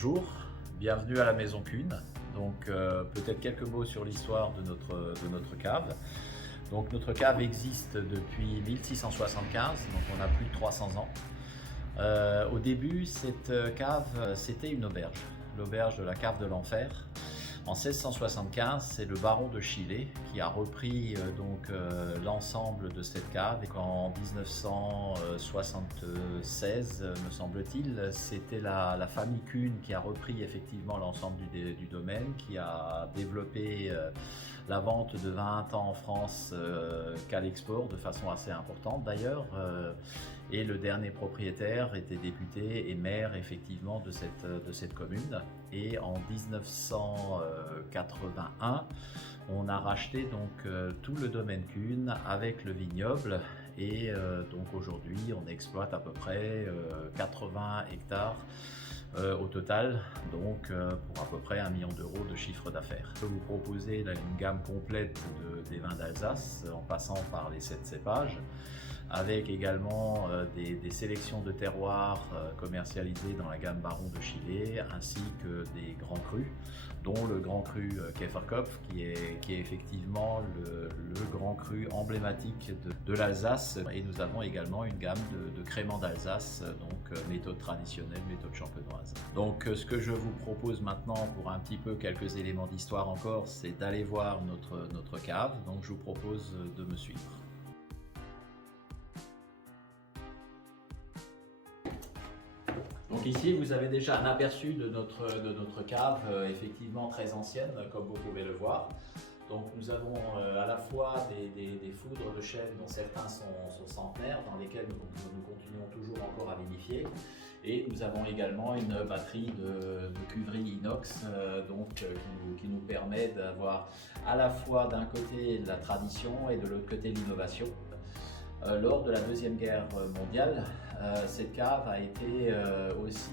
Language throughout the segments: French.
Bonjour, bienvenue à la Maison Kuhn. Donc peut-être quelques mots sur l'histoire de notre cave. Donc notre cave existe depuis 1675, donc on a plus de 300 ans. Au début, cette cave, c'était une auberge, l'auberge de la cave de l'enfer. En 1675, c'est le baron de Chillet qui a repris l'ensemble de cette cave, et qu'en 1976, me semble-t-il, c'était la famille Kuhn qui a repris effectivement l'ensemble du domaine, qui a développé la vente de vin tant en France qu'à l'export de façon assez importante d'ailleurs. Et le dernier propriétaire était député et maire effectivement de cette commune. Et en 1981, on a racheté tout le domaine Kuhn avec le vignoble. Et donc aujourd'hui, on exploite à peu près 80 hectares au total, donc pour à peu près 1 million d'euros de chiffre d'affaires. Je peux vous proposer là, une gamme complète des vins d'Alsace en passant par les 7 cépages, avec également des sélections de terroirs commercialisées dans la gamme Baron de Chillet, ainsi que des grands crus, dont le grand cru Käferkopf, qui est effectivement le grand cru emblématique de l'Alsace. Et nous avons également une gamme de créments d'Alsace, donc méthode traditionnelle, méthode champenoise. Donc ce que je vous propose maintenant, pour un petit peu quelques éléments d'histoire encore, c'est d'aller voir notre cave. Donc je vous propose de me suivre. Donc ici, vous avez déjà un aperçu de notre cave, effectivement très ancienne, comme vous pouvez le voir. Donc nous avons à la fois des foudres de chêne, dont certains sont centenaires, dans lesquels nous continuons toujours encore à vinifier. Et nous avons également une batterie de cuverie inox qui nous permet d'avoir à la fois d'un côté la tradition et de l'autre côté l'innovation. Lors de la Deuxième Guerre mondiale, cette cave a été aussi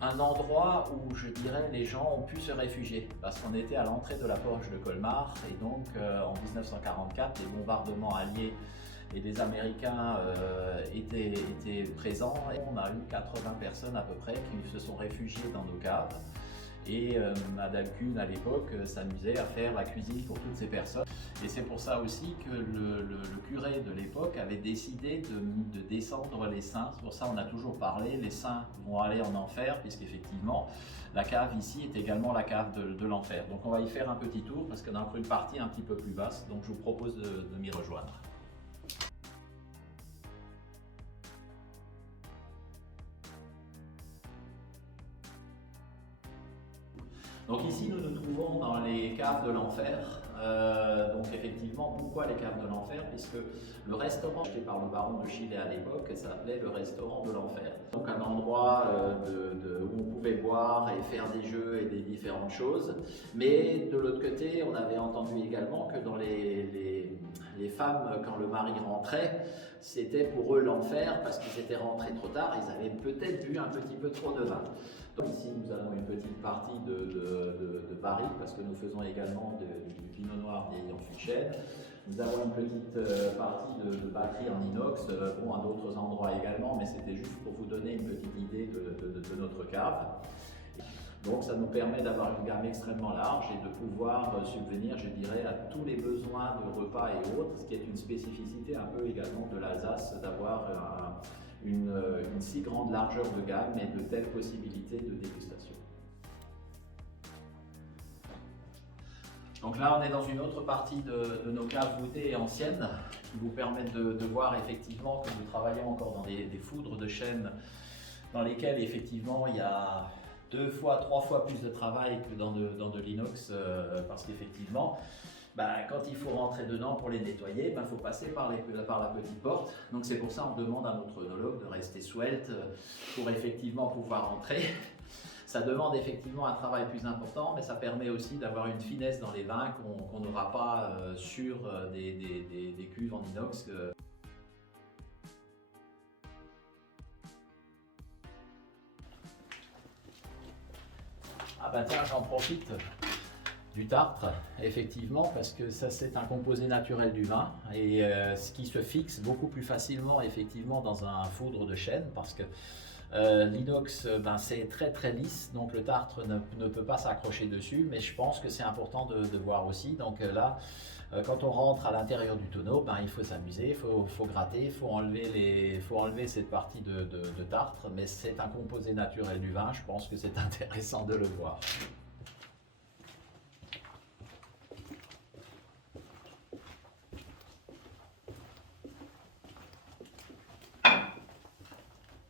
un endroit où, je dirais, les gens ont pu se réfugier, parce qu'on était à l'entrée de la poche de Colmar, et donc en 1944, les bombardements alliés et les Américains étaient présents, et on a eu 80 personnes à peu près qui se sont réfugiées dans nos caves. Et Madame Kuhn à l'époque s'amusait à faire la cuisine pour toutes ces personnes. Et c'est pour ça aussi que le curé de l'époque avait décidé de descendre les saints. C'est pour ça qu'on a toujours parlé, les saints vont aller en enfer, puisqu'effectivement la cave ici est également la cave de l'enfer. Donc on va y faire un petit tour, parce qu'on a encore une partie un petit peu plus basse, donc je vous propose de m'y rejoindre. Donc ici, nous nous trouvons dans les caves de l'enfer. Donc effectivement, pourquoi les caves de l'enfer? Puisque le restaurant acheté par le baron de Chillet à l'époque s'appelait le restaurant de l'enfer. Donc un endroit où on pouvait boire et faire des jeux et des différentes choses. Mais de l'autre côté, on avait entendu également que dans les femmes, quand le mari rentrait, c'était pour eux l'enfer, parce qu'ils étaient rentrés trop tard, ils avaient peut-être bu un petit peu trop de vin. Donc ici, nous avons une petite partie de barrique, parce que nous faisons également du pinot noir vieilli en fût de chêne. Nous avons une petite partie de batterie en inox, à d'autres endroits également, mais c'était juste pour vous donner une petite idée de notre cave. Donc ça nous permet d'avoir une gamme extrêmement large et de pouvoir subvenir, je dirais, à tous les besoins de repas et autres, ce qui est une spécificité un peu également de l'Alsace, d'avoir une si grande largeur de gamme et de telles possibilités de dégustation. Donc là, on est dans une autre partie de nos caves voûtées et anciennes, qui vous permettent de voir effectivement que nous travaillons encore dans des foudres de chêne, dans lesquelles effectivement il y a 2 fois, 3 fois plus de travail que dans de l'inox, parce qu'effectivement, quand il faut rentrer dedans pour les nettoyer, il faut passer par la petite porte. Donc c'est pour ça qu'on demande à notre œnologue de rester svelte pour effectivement pouvoir rentrer. Ça demande effectivement un travail plus important, mais ça permet aussi d'avoir une finesse dans les vins qu'on n'aura pas sur des cuves en inox. Ah ben tiens, j'en profite du tartre, effectivement, parce que ça c'est un composé naturel du vin, et ce qui se fixe beaucoup plus facilement effectivement dans un foudre de chêne, parce que L'inox, c'est très très lisse, donc le tartre ne peut pas s'accrocher dessus, mais je pense que c'est important de voir aussi. Donc là, quand on rentre à l'intérieur du tonneau, il faut s'amuser, faut gratter, il faut enlever cette partie de tartre, mais c'est un composé naturel du vin, je pense que c'est intéressant de le voir.